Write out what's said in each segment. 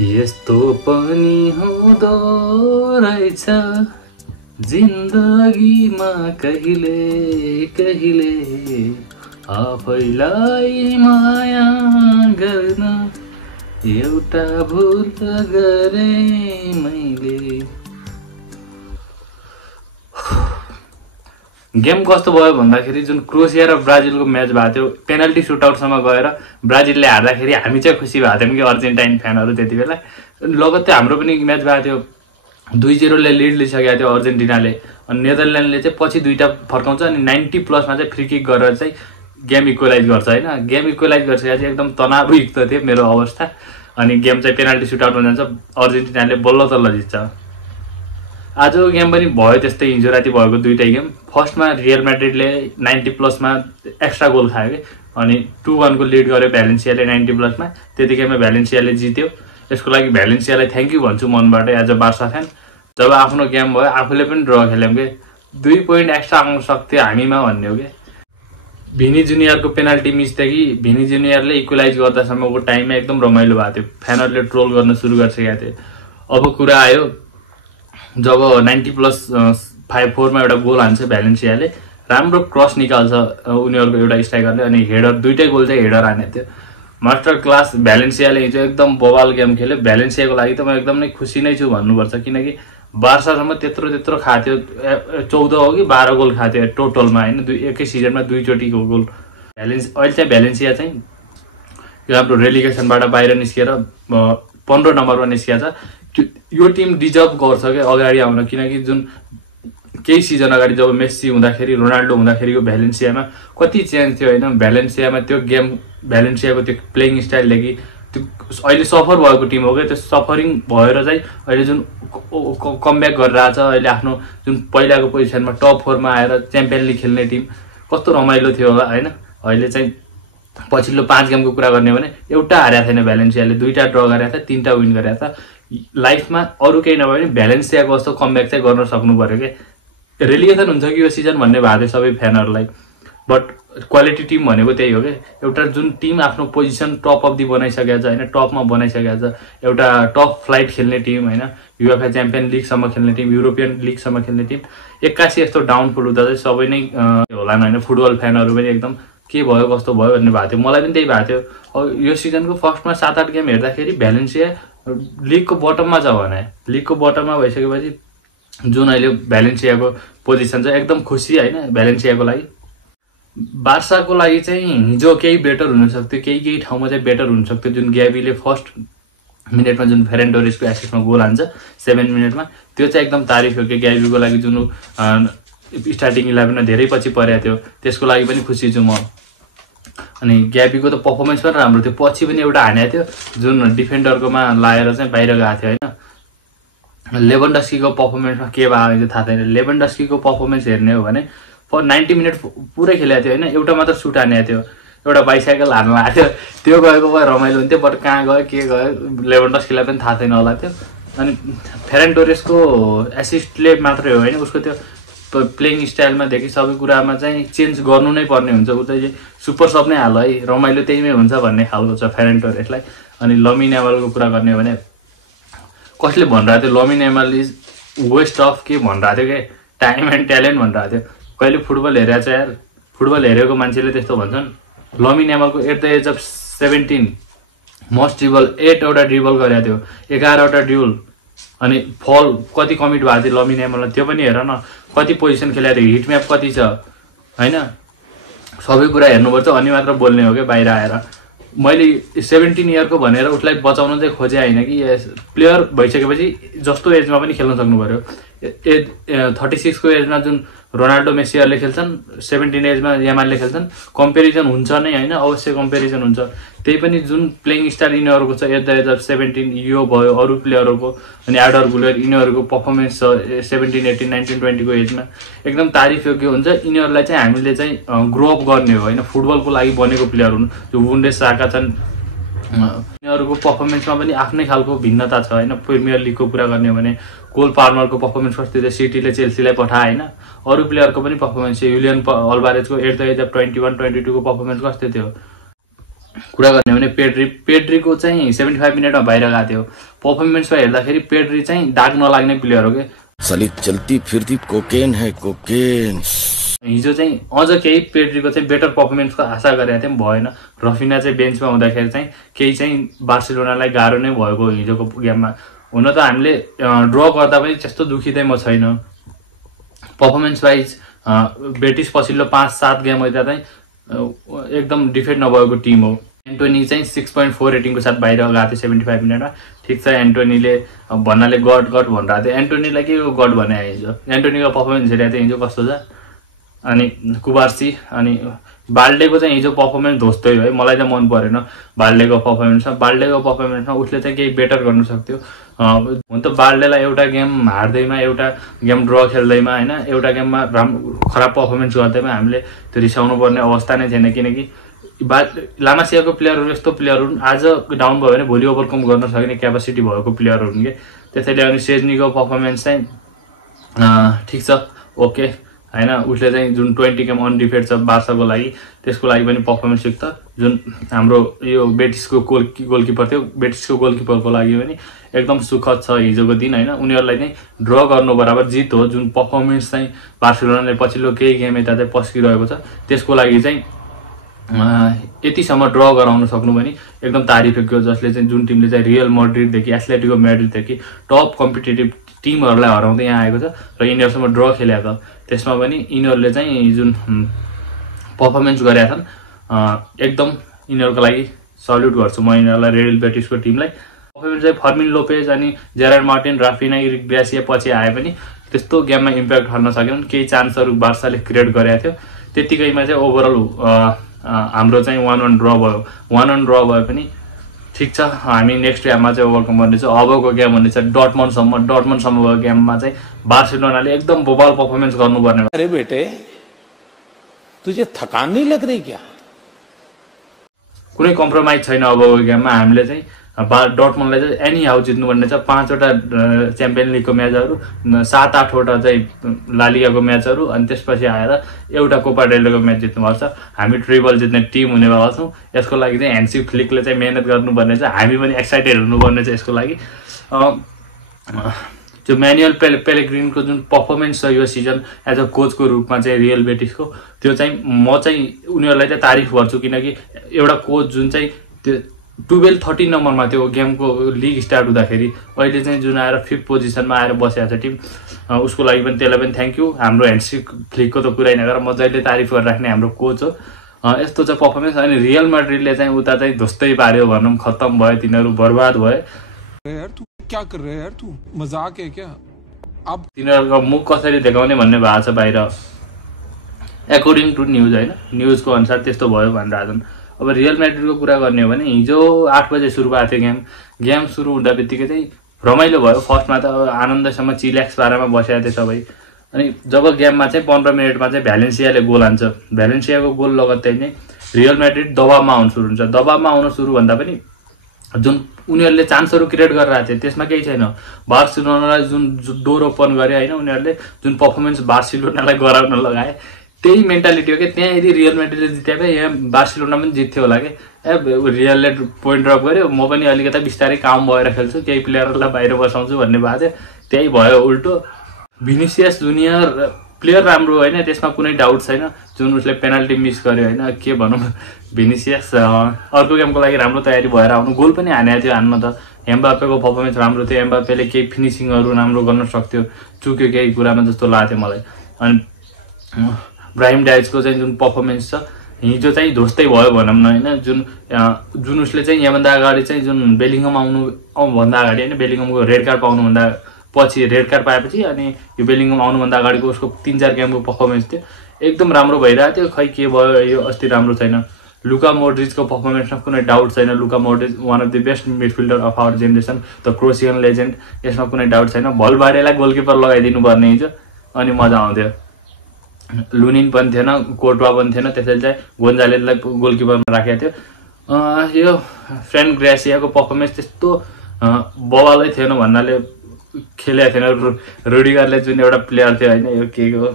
यस्तो पनि हुँदो रहेछ जिन्दगीमा कहिले कहिले आफैलाई माया गर्न एउटा भुल गरे मैले। गेम कस्तो भयो भन्दाखेरि जुन क्रोएसिया र ब्राजिलको म्याच भएको थियो पेनल्टी सुटआउटसम्म गएर ब्राजिलले हार्दाखेरि हामी चाहिँ खुसी भएको थियौँ कि अर्जेन्टाइन फ्यानहरू त्यति बेला। लगत्तै हाम्रो पनि म्याच भएको थियो 2-0 ले लिड लिइसकेको थियो अर्जेन्टिनाले। अनि नेदरल्यान्डले चाहिँ पछि दुईटा फर्काउँछ अनि 90+ मा चाहिँ फ्री किक गरेर चाहिँ गेम इक्वलाइज गर्छ हैन। गेम इक्वलाइज गरिसकेपछि एकदम तनावयुक्त थियो मेरो अवस्था। अनि गेम चाहिँ पेनल्टी सुटआउटमा जान्छ, अर्जेन्टिनाले बल्ल तल्ल जित्छ। आजको गेम पनि भयो त्यस्तै, हिजो राति भएको दुईटै गेम। फर्स्टमा रियल म्याड्रिडले 90+ मा एक्स्ट्रा गोल खायो कि अनि 2-1 को लिड गर्यो भ्यालेन्सियाले 90+ मा। त्यतिकैमा भ्यालेन्सियाले जित्यो। यसको लागि भ्यालेन्सियालाई थ्याङ्क यू भन्छु मनबाट एज अ बार्सा फ्यान। जब आफ्नो गेम भयो आफूले पनि ड्र खेल्यौँ कि 2 पोइन्ट एक्स्ट्रा आउन सक्थ्यो हामीमा भन्ने हो कि। भिनी जुनियरको पेनल्टी मिस थियो कि भिनी जुनियरले इक्वलाइज गर्दासम्मको टाइममा एकदम रमाइलो भएको थियो। फ्यानहरूले ट्रोल गर्न सुरु गरिसकेका थिए। अब कुरा आयो जब 90+4 मा एउटा गोल हान्छ भ्यालेन्सियाले, राम्रो क्रस निकाल्छ उनीहरूको एउटा स्ट्राइकरले अनि हेडर, दुईटै गोल चाहिँ हेडर हानेको थियो। मास्टर क्लास भ्यालेन्सियाले हिजो एकदम बवाल गेम खेल्यो। भ्यालेन्सियाको लागि त म एकदम नै खुसी नै छु भन्नुपर्छ, किनकि बार्सासम्म त्यत्रो खाथ्यो, 14 हो कि 12 गोल खाथ्यो टोटलमा हैन, एकै सिजनमा 2 चोटिको गोल। अहिले चाहिँ भ्यालेन्सिया चाहिँ राम्रो रेलिगेसनबाट बाहिर निस्किएर 15 नम्बरमा निस्किएको छ। यो टिम डिजर्भ गर्छ कि अगाडि आउन, किनकि जुन केही सिजन अगाडि जब मेस्सी हुँदाखेरि रोनाल्डो हुँदाखेरिको भ्यालेन्सियामा कति चेन्ज थियो हैन। भ्यालेन्सियामा त्यो गेम, भ्यालेन्सियाको त्यो प्लेइङ स्टाइलदेखि त्यो अहिले सफर भएको टिम हो क्या। त्यो सफरिङ भएर चाहिँ अहिले जुन कमब्याक गरिरहेछ, अहिले आफ्नो जुन पहिलाको पोजिसनमा टप 4 मा आएर च्याम्पियन लिग खेल्ने टिम कस्तो रमाइलो थियो होला हैन। अहिले चाहिँ पछिल्लो 5 गेमको कुरा गर्ने भने एउटा हारेको छैन भ्यालेन्सियाले, 2टा ड्र गरेको छ, 3टा विन गरेको छ। लाइफमा अरू केही नभए पनि भ्यालेन्सियाको जस्तो कमब्याक चाहिँ गर्न सक्नु पर्यो के। रेलिगेसन हुन्छ कि यो सिजन भन्ने भएको थियो सबै फ्यानहरूलाई, बट क्वालिटी टिम भनेको त्यही हो कि। एउटा जुन टिम आफ्नो पोजिसन टप अफ दि बनाइसकेको छ हैन, टपमा बनाइसकेको छ, एउटा टप फ्लाइट खेल्ने टिम हैन, युएफए च्याम्पियन लिगसम्म खेल्ने टिम, युरोपियन लिगसम्म खेल्ने टिम, एक्कासी यस्तो डाउनफल हुँदा चाहिँ सबै नै होला हैन। फुटबल फ्यानहरू पनि एकदम के भयो कस्तो भयो भन्ने भएको थियो। मलाई पनि त्यही भएको थियो। अब यो सिजनको फर्स्टमा 7-8 गेम हेर्दाखेरि भ्यालेन्सिया लिगको बटममा छ भने, लिगको बटममा भइसकेपछि जुन अहिले भ्यालेन्सियाको पोजिसन छ एकदम खुसी हैन भ्यालेन्सियाको लागि। बार्साको लागि चाहिँ हिजो केही बेटर हुन सक्थ्यो, केही ठाउँमा चाहिँ बेटर हुन सक्थ्यो। जुन ग्याबीले फर्स्ट मिनेटमा जुन फेरेन टोरेसको एसिस्टमा गोल हान्छ 7 मिनेटमा, त्यो चाहिँ एकदम तारिफ हो कि ग्याबीको लागि। जुन स्टार्टिङ 11 मा धेरै पछि परेको थियो, त्यसको लागि पनि खुसी छु म। अनि ग्याबीको त पर्फर्मेन्स पनि राम्रो थियो। पछि पनि एउटा हानेको थियो जुन डिफेन्डरकोमा लाएर चाहिँ बाहिर गएको थियो हैन। लेभेन्डस्कीको पर्फर्मेन्समा के भयो थाहा छैन। लेभेन्डस्कीको पर्फर्मेन्स हेर्ने हो भने 90 मिनेट पुरै खेलेको थियो हैन, एउटा मात्र सुट हानेको थियो, एउटा बाइसाइकल हान्न लागेको थियो। त्यो गएको भए रमाइलो हुन्थ्यो, बट कहाँ गयो के गयो लेभेन्डस्कीलाई पनि थाहा छैन होला त्यो। अनि फेरेन टोरेसको एसिस्टले मात्रै हो हैन, उसको त्यो प्लेइङ स्टाइलमा देखि सबै कुरामा चाहिँ चेन्ज गर्नु नै पर्ने हुन्छ। उ चाहिँ सुपर सब नै हाल है, रमाइलो त्यहीमै हुन्छ भन्ने खालको छ फेरेन टोरेसलाई। अनि लमिन यामालको कुरा गर्ने हो भने कसले भनिरहेको थियो Lamine Yamal is best of के भनिरहेको थियो के, टाइम एन्ड ट्यालेन्ट भनिरहेको थियो। कहिले फुटबल हेरेको छ यार, फुटबल हेरेको मान्छेले त्यस्तो भन्छन्। लमिन यामालको at the age of 17 must dribble 8 वटा ड्रिबल गरेको थियो, 11 वटा ड्रिबल। अनि फल कति कमिट भएको थियो लमिन यामाललाई त्यो पनि हेर न, कति पोजिसन खेलेको थियो, हिट म्याप कति छ हैन। सबै कुरा हेर्नुपर्छ अनि मात्र बोल्ने हो क्या बाहिर आएर। मैले 17 इयरको भनेर उसलाई बचाउन चाहिँ खोजे होइन कि, प्लेयर भइसकेपछि जस्तो एजमा पनि खेल्न सक्नु पर्यो। 36 को एजमा जुन रोनाल्डो मेस्सीहरूले खेल्छन्, 17 एजमा यामालले खेल्छन्, कम्पेरिजन हुन्छ नै हैन, अवश्य कम्पेरिजन हुन्छ। त्यही पनि जुन प्लेइङ स्टाइल यिनीहरूको छ एट द एज अफ 17, यो भयो अरू प्लेयरहरूको, अनि आर्डर गुलेर यिनीहरूको पर्फर्मेन्स छ 17, 18, 19, 20 को एजमा एकदम तारिफ योग्य हुन्छ। यिनीहरूलाई चाहिँ हामीले चाहिँ ग्रो अप गर्ने हो हैन, फुटबलको लागि बनेको प्लेयर हुन्। जो बुन्डेसलिगा छन् यिनीहरूको पर्फर्मेन्समा पनि आफ्नै खालको भिन्नता छ हैन। प्रिमियर लिगको कुरा गर्ने हो भने कोल पाल्मरको पर्फर्मेन्स कस्तो थियो, सिटीले चेल्सीलाई पठाए हैन। अरू प्लेयरको पनि पर्फर्मेन्स छ, युलियन अल्भारेजको एट द एज अफ 21, 22 को पर्फर्मेन्स कस्तो थियो। कुरा गर्ने भने पेड्रीको चाहिँ 75 मिनेटमा बाहिर गएको थियो। पर्फर्मेन्समा हेर्दाखेरि पेड्री चाहिँ दाग नलाग्ने प्लेयर हो कि साली चलती फिरती कोकेन है कोकेन। हिजो चाहिँ अझ केही पेड्रीको चाहिँ बेटर पर्फर्मेन्सको आशा गरेको थियौँ, भएन। रफिना चाहिँ बेन्चमा हुँदाखेरि चाहिँ केही चाहिँ बार्सिलोनालाई गाह्रो नै भएको हिजोको गेममा। हुन त हामीले ड्र गर्दा पनि त्यस्तो दुखी चाहिँ म छैन। पर्फर्मेन्स वाइज बेटिस पछिल्लो 5-7 गेम होइन चाहिँ एकदम डिफेक्ट नभएको टिम हो। एन्टोनी चाहिँ 6.4 रेटिङको साथ बाहिर गएको थियो 75 मिनेटमा। ठिक छ, एन्टोनीले भन्नाले गड भनिरहेको थियो। एन्टोनीलाई के गड भने हिजो एन्टोनीको पर्फर्मेन्स हेरेको थियो हिजो कस्तो छ। अनि कुबार्सी अनि बाल्डेको चाहिँ हिजो पर्फर्मेन्स ध्वस्तै हो है, मलाई त मन परेन बाल्डेको पर्फर्मेन्समा। उसले चाहिँ केही बेटर गर्नु सक्थ्यो। हुन त बाल्डेलाई एउटा गेम हार्दैमा, एउटा गेम ड्र खेल्दैमा होइन, एउटा गेममा खराब पर्फर्मेन्स गर्दैमा हामीले त्यो रिसाउनु पर्ने अवस्था नै थिएन। किनकि लामासियाको प्लेयरहरू यस्तो प्लेयर हुन्, आज डाउन भयो भने भोलि ओभरकम गर्न सक्ने क्यापासिटी भएको प्लेयर हुन् कि। त्यसैले अनि सेजनीको पर्फर्मेन्स चाहिँ ठिक छ, ओके होइन। उसले चाहिँ जुन 20 गेम अनडिफेक्ट छ बार्साको लागि, त्यसको लागि पनि पर्फर्मेन्स ठिक छ। जुन हाम्रो यो बेटिसको गोलकिपर थियो, बेटिसको गोलकिपरको लागि पनि एकदम सुखद छ हिजोको दिन होइन। उनीहरूलाई चाहिँ ड्र गर्नु बराबर जित हो। जुन पर्फर्मेन्स चाहिँ बार्सिलोनाले पछिल्लो केही गेम यता चाहिँ पस्किरहेको छ, त्यसको लागि चाहिँ यतिसम्म ड्र गराउन सक्नु पनि एकदम तारिफयोग्य हो। जसले चाहिँ जुन टिमले चाहिँ रियल मैड्रिडदेखि, एथलेटिको मैड्रिडदेखि टप कम्पिटेटिभ टिमहरूलाई हराउँदै यहाँ आएको छ र यिनीहरूसँग ड्र खेलेको छ। त्यसमा पनि यिनीहरूले चाहिँ जुन पर्फर्मेन्स गरेका छन् एकदम यिनीहरूको लागि सल्युट गर्छु म यिनीहरूलाई, रियल बेटिसको टिमलाई। पर्फर्मेन्स चाहिँ फर्मिन लोपेज अनि Gerrard Martin, Raphinha, Eric gratia पछि आए पनि त्यस्तो गेममा इम्प्याक्ट गर्न सकेनन्। केही चान्सहरू बार्साले क्रिएट गरेको थियो, त्यतिकैमा चाहिँ ओभरअल हाम्रो चाहिँ 1-1 ड्र भयो। 1-1 ड्र भए पनि ठिक छ, हामी नेक्स्ट गेममा चाहिँ ओभरकम गर्नेछ। अबको गेम हुनेछ डर्टमन्डसम्मको गेममा चाहिँ बार्सिलोनाले एकदम बोबाल पर्फर्मेन्स गर्नुपर्ने। अरे बेटे तुझे थकान नहीं लग रही क्या? कुनै कम्प्रोमाइज छैन अबको गेममा। हामीले चाहिँ डर्टमन्डलाई चाहिँ एनी हाउ जित्नुपर्ने छ। 5वटा च्याम्पियन लिगको म्याचहरू, 7-8वटा चाहिँ लालिगाको म्याचहरू, अनि त्यसपछि आएर एउटा कोपा डेल्टाको म्याच जित्नुपर्छ। हामी ट्रिबल जित्ने टिम हुनेवाला छौँ। यसको लागि चाहिँ ह्यान्सी फ्लिकले चाहिँ मेहनत गर्नुपर्ने छ। हामी पनि एक्साइटेड हुनुपर्ने छ यसको लागि। त्यो म्यानुअल पेलेग्रिनको जुन पर्फर्मेन्स छ यो सिजन एज अ कोचको रूपमा चाहिँ रियल बेटिसको, त्यो चाहिँ म चाहिँ उनीहरूलाई चाहिँ तारिफ गर्छु। किनकि एउटा कोच जुन चाहिँ त्यो 12-13 नम्बरमा त्यो गेमको लिग स्टार्ट हुँदाखेरि अहिले चाहिँ जुन आएर 5th पोजिसनमा आएर बसेको छ टिम, उसको लागि पनि त्यसलाई पनि थ्याङ्क यू। हाम्रो ह्यान्सी फ्लिकको त कुरै नगर, म जहिले तारिफ गरिराख्ने हाम्रो कोच हो। यस्तो चाहिँ पर्फर्मेन्स। अनि रियल मैड्रिडले चाहिँ उता चाहिँ ध्वस्तै पार्यो भनौँ, खत्तम भयो, तिनीहरू बर्बाद भए। यार तू क्या कर रहा है यार, तू मजाक है क्या? अब तिनीहरूको मुख कसरी देखाउने भन्ने भएको छ बाहिर, एकर्डिङ टु न्युज होइन, न्युजको अनुसार त्यस्तो भयो भनिरहेछन्। अब रियल मैड्रिडको कुरा गर्ने हो भने हिजो 8 बजे सुरु भएको थियो गेम सुरु हुँदा बित्तिकै चाहिँ रमाइलो भयो। फर्स्टमा त आनन्दसम्म चिल्याक्स पारामा बसेको थियो सबै। अनि जब गेममा चाहिँ 15 मिनटमा चाहिँ भ्यालेन्सियाले गोल हान्छ, भ्यालेन्सियाको गोल लगत्तै नै रियल मैड्रिड दबावमा आउनु सुरु हुन्छ। दबावमा आउन सुरु भन्दा पनि जुन उनीहरूले चान्सहरू क्रिएट गरिरहेको थियो त्यसमा केही छैन। बार्सिलोनालाई जुन डोरोपन गरे होइन, उनीहरूले जुन पर्फर्मेन्स बार्सिलोनालाई गराउन लगाए, त्यही मेन्टालिटी हो कि त्यहाँ यदि रियल मैड्रिडले जित्यो भए यहाँ बार्सिलोना पनि जित्थ्यो होला कि। रियलले पोइन्ट ड्रप गर्यो, म पनि अलिकति बिस्तारै काम भएर खेल्छु, केही प्लेयरहरूलाई बाहिर बसाउँछु भन्ने भएको थियो, त्यही भयो उल्टो। भिनिसियस जुनियर प्लेयर राम्रो होइन, त्यसमा कुनै डाउट छैन। जुन उसले पेनाल्टी मिस गर्यो होइन, के भनौँ, भिनिसियस अर्को गेमको लागि राम्रो तयारी भएर आउनु, गोल पनि हानेको थियो हान्न त। एम्बापेको पर्फर्मेन्स राम्रो थियो, एम्बापेले केही फिनिसिङहरू राम्रो गर्न सक्थ्यो, चुक्यो केही कुरामा जस्तो लाग्थ्यो मलाई। अनि ब्राहिम डायजको चाहिँ जुन पर्फर्मेन्स छ हिजो चाहिँ ध्वस्तै भयो भनौँ न होइन। जुन उसले चाहिँ यहाँभन्दा अगाडि चाहिँ जुन बेलिङम आउनुभन्दा अगाडि होइन, बेलिङमको रेड कार्ड पाउनुभन्दा पछि, रेड कार्ड पाएपछि अनि यो बेलिङम आउनुभन्दा अगाडिको उसको 3-4 गेमको पर्फर्मेन्स थियो एकदम राम्रो भइरहेको थियो। खै के भयो यो अस्ति राम्रो छैन। लुका मोड्रिचको पर्फर्मेन्समा कुनै डाउट छैन। Luka Modric one of the best midfielder of our generation, the Croatian legend, यसमा कुनै डाउट छैन। भलबाडेलाई गोलकिपर लगाइदिनु पर्ने हिजो, अनि मजा आउँथ्यो। लुनिन पनि थिएन, कोर्टवा पनि थिएन, त्यसैले चाहिँ गोन्जालेसलाई गोलकिपरमा राखेको थियो। यो फ्रेन्ड ग्रासियाको पर्फर्मेन्स त्यस्तो बवालै थिएन भन्नाले खेलेको थिएन। रुडिगरले जुन एउटा प्लेयर थियो होइन, यो के को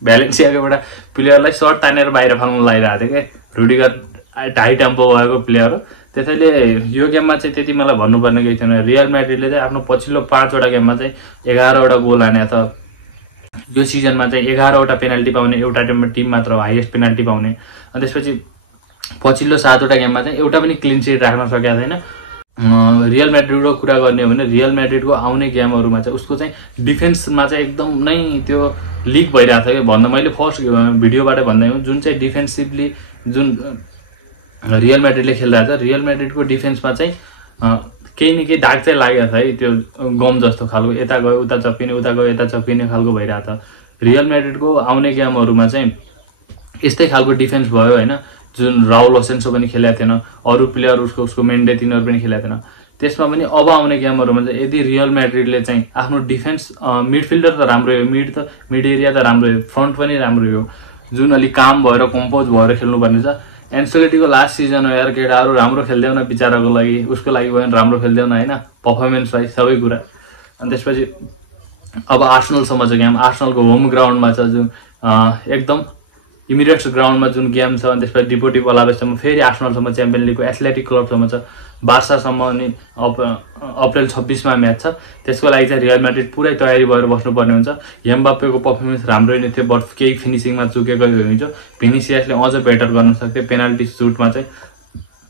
भ्यालेन्सियाको एउटा प्लेयरलाई सर्ट तानेर बाहिर फाल्नु लगाइरहेको थियो क्या। रुडिगर हाई टेम्पो भएको प्लेयर हो। त्यसैले यो गेममा चाहिँ त्यति मलाई भन्नुपर्ने केही थिएन। रियल म्याड्रिडले चाहिँ आफ्नो पछिल्लो 5 वटा गेममा चाहिँ 11 वटा गोल हाने छ। यो सिजनमा चाहिँ 11 वटा पेनल्टी पाउने एउटा टिम मात्र हो हाईएस्ट पेनल्टी पाउने। अनि त्यसपछि पछिल्लो 7 वटा गेममा चाहिँ एउटा पनि क्लिन सिट राख्न सकेको छैन। रियल म्याड्रिडको कुरा गर्ने हो भने रियल म्याड्रिडको आउने गेमहरूमा चाहिँ उसको चाहिँ डिफेन्समा चाहिँ एकदम नै त्यो लिक भइरहेको छ कि भन्दा मैले फर्स्ट भिडियोबाट भन्दै हुँ। जुन चाहिँ डिफेन्सिभली जुन रियल म्याड्रिडले खेलिरहेको छ, रियल म्याड्रिडको डिफेन्समा चाहिँ केही न केही दाग चाहिँ लागेको छ है। त्यो गम जस्तो खालको यता गयो उता चप्पिने, उता गयो यता चप्पिने खालको भइरहेको छ। रियल म्याड्रिडको आउने गेमहरूमा चाहिँ यस्तै खालको डिफेन्स भयो होइन। जुन राउल होसेन्सो पनि खेलेको थिएन, अरू प्लेयर उसको मेन्डे तिनीहरू पनि खेलेको थिएन। त्यसमा पनि अब आउने गेमहरूमा चाहिँ यदि रियल म्याड्रिडले चाहिँ आफ्नो डिफेन्स मिडफिल्डर त राम्रो हो, मिड एरिया त राम्रो हो, फ्रन्ट पनि राम्रो हो, जुन अलिक काम भएर कम्पोज भएर खेल्नुपर्ने छ। एन्सेलोटीको लास्ट सिजन हो यार, केटाहरू राम्रो खेल्दैन बिचाराको लागि, उसको लागि पनि राम्रो खेल्दैन होइन, पर्फर्मेन्स वाइज सबै कुरा। अनि त्यसपछि अब आर्सेनलसम्म छ गेम। आर्सेनलको होम ग्राउन्डमा छ, जुन एकदम इमिरेट्स ग्राउन्डमा जुन गेम छ। अनि त्यसपछि डिपोर्टिभो अलाभेससम्म, फेरि आर्सेनलसम्म च्याम्पियन लिगको एथलेटिक क्लबसम्म छ, बार्सासम्म अनि अप्रिल 26मा म्याच छ। त्यसको लागि चाहिँ रियल म्याड्रिड पुरै तयारी भएर बस्नुपर्ने हुन्छ। एम्बाप्पेको पर्फर्मेन्स राम्रै नै थियो, बट केही फिनिसिङमा चुकेको हुन्छ। भिनिसियसले अझ बेटर गर्न सक्थ्यो। पेनाल्टी सुटमा चाहिँ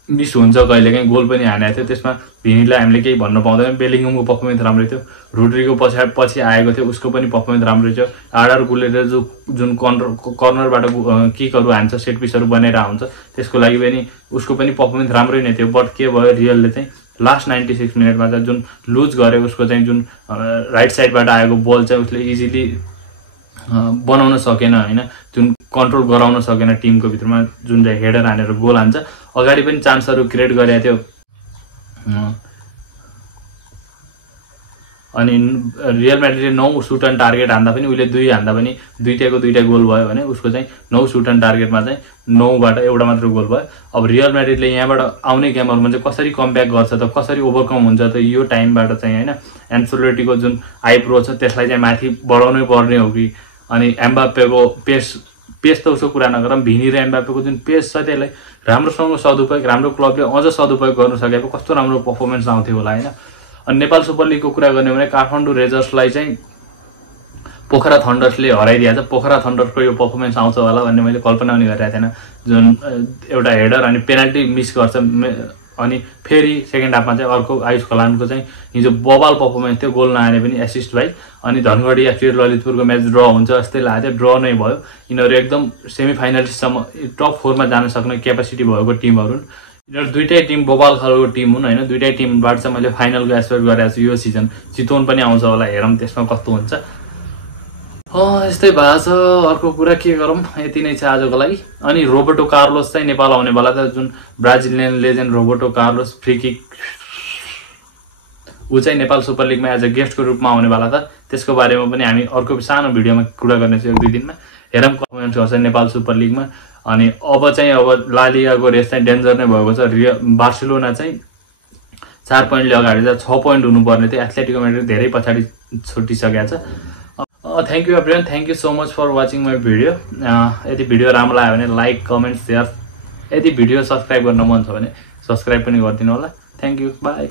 मिस हुन्छ कहिलेकाहीँ, गोल पनि हानेको थियो। त्यसमा भिनीलाई हामीले केही भन्न पाउँदैन। बेलिङमको पर्फर्मेन्स राम्रै थियो। रोड्रीको पछि आएको थियो, उसको पनि पर्फर्मेन्स राम्रै थियो। आर्डर गुलेर जुन कर्नरबाट किकहरू हान्छ, सेट पिसहरू बनेर हुन्छ, त्यसको लागि पनि उसको पनि पर्फर्मेन्स राम्रै नै थियो। बट के भयो, रियलले चाहिँ लास्ट 96 मिनटमा चाहिँ जुन लुज गरे, उसको चाहिँ जुन राइट साइडबाट आएको बल चाहिँ उसले इजिली बनाउन सकेन होइन, जुन कन्ट्रोल गराउन सकेन टिमको भित्रमा, जुन चाहिँ हेडर हानेर गोल हान्छ। अगाडि पनि चान्सहरू क्रिएट गरेको थियो। अनि रियल म्याड्रिडले 9 सुट एन्ड टार्गेट हान्दा पनि उसले 2 हान्दा पनि दुईटैको 2 गोल भयो भने उसको चाहिँ 9 सुट एन्ड टार्गेटमा चाहिँ 9बाट एउटा मात्र गोल भयो। अब रियल म्याड्रिडले यहाँबाट आउने गेमहरूमा चाहिँ कसरी कमब्याक गर्छ त, कसरी ओभरकम हुन्छ त यो टाइमबाट चाहिँ होइन। एन्सेलोटीको जुन आइप्रो छ त्यसलाई चाहिँ माथि बढाउनै पर्ने हो कि, अनि एम्बाप्पेको पेस त उसको कुरा नगरौँ, भिनी र एम्बाप्पेको जुन पेस छ त्यसलाई राम्रोसँग सदुपयोग, राम्रो क्लबले अझ सदुपयोग गर्न सकेको कस्तो राम्रो पर्फर्मेन्स आउँथ्यो होला होइन। अनि नेपाल सुपर लिगको कुरा गर्ने भने काठमाडौँ रेजर्सलाई चाहिँ पोखरा थन्डर्सले हराइदिएको छ। पोखरा थन्डर्सको यो पर्फर्मेन्स आउँछ होला भन्ने मैले कल्पना पनि गरिरहेको थिएन। जुन एउटा हेडर अनि पेनाल्टी मिस गर्छ, अनि फेरि सेकेन्ड हाफमा चाहिँ अर्को आयुष खलानको चाहिँ हिजो बबाल पर्फर्मेन्स थियो, गोल नहाने पनि एसिस्ट भाइ। अनि धनगढी या फिर ललितपुरको म्याच ड्र हुन्छ जस्तै लागेको थियो, ड्र नै भयो। यिनीहरू एकदम सेमी फाइनलिस्टसम्म टप 4मा जान सक्ने क्यापेसिटी भएको टिमहरू हुन्। यिनीहरू दुइटै टिम बबाल खालको टिम हुन् होइन। दुइटै टिमबाट चाहिँ मैले फाइनलको एक्सपेक्ट गरेको छु यो सिजन। चितवन पनि आउँछ होला, हेरौँ त्यसमा कस्तो हुन्छ। यस्तै भएको छ। अर्को कुरा के गरौँ, यति नै छ आजको लागि। अनि रोबर्टो कार्लोस चाहिँ नेपाल आउनेवाला छ, जुन Brazilian legend Roberto Carlos free kick, ऊ चाहिँ नेपाल सुपर लिगमा एज अ गेस्टको रूपमा आउनेवाला छ। त्यसको बारेमा पनि हामी अर्को सानो भिडियोमा कुरा गर्नेछौँ 1-2 दिनमा। हेरौँ कमेन्ट्स गर्छ नेपाल सुपर लिगमा। अनि अब चाहिँ अब ला लिगाको रेस चाहिँ डेन्जर नै भएको छ। बार्सिलोना चाहिँ 4 पोइन्टले अगाडि छ, 6 पोइन्ट हुनुपर्ने थियो। एथलेटिको म्याड्रिड धेरै पछाडि छुटिसकेको छ। Thank you everyone, thank you so much for watching my video. यदि भिडियो राम्रो लाग्यो भने लाइक, कमेन्ट, सेयर। यदि भिडियो सब्सक्राइब गर्न मन छ भने सब्सक्राइब पनि गरिदिनु होला। Thank you, by.